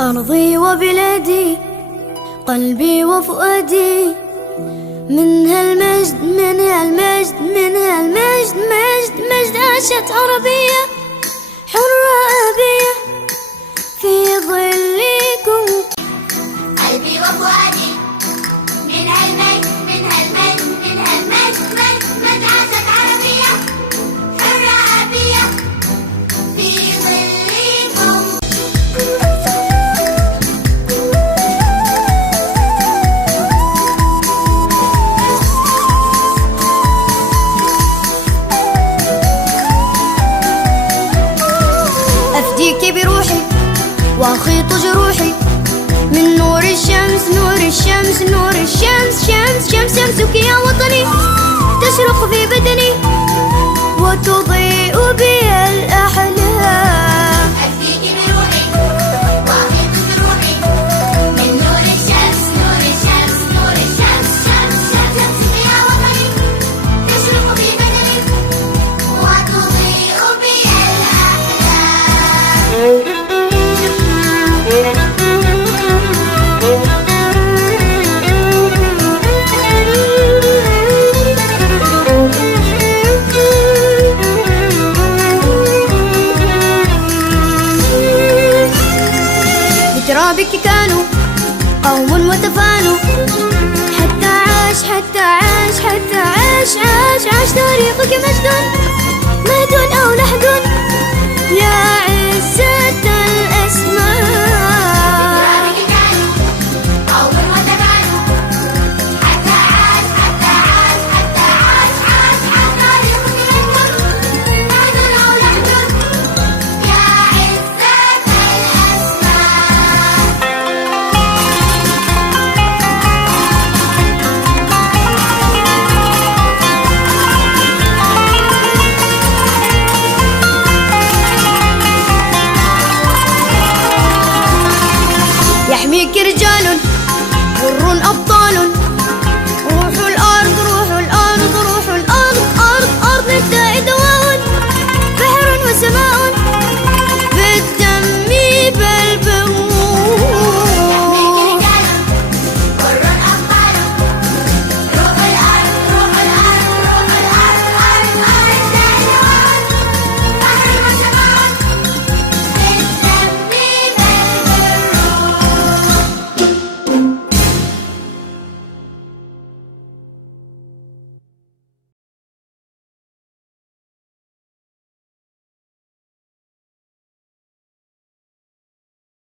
أرضي وبلادي قلبي وفؤادي، من هالمجد من هالمجد من هالمجد مجد مجد عاشت عربية حرة أبية في ظلكم. قلبي وفؤادي من هالمجد من هالمجد من هالمجد مجد مجد عاشت عربية حرة أبية في ظلكم. أفديك بروحي وأخيط جروحي من نور الشمس نور الشمس نور الشمس شمس شمس شمسك يا وطني تشرق في بدني وتضيء بي الأحلام. أفديك بروحي وأخيط جروحي من نور الشمس نور الشمس نور الشمس شمس شمس شمسك يا وطني تشرق في بدني وتضيء بي الأحلام. بترابك كانوا قوم وتفانوا حتى عاش حتى عاش حتى عاش عاش عاش تاريخك مجد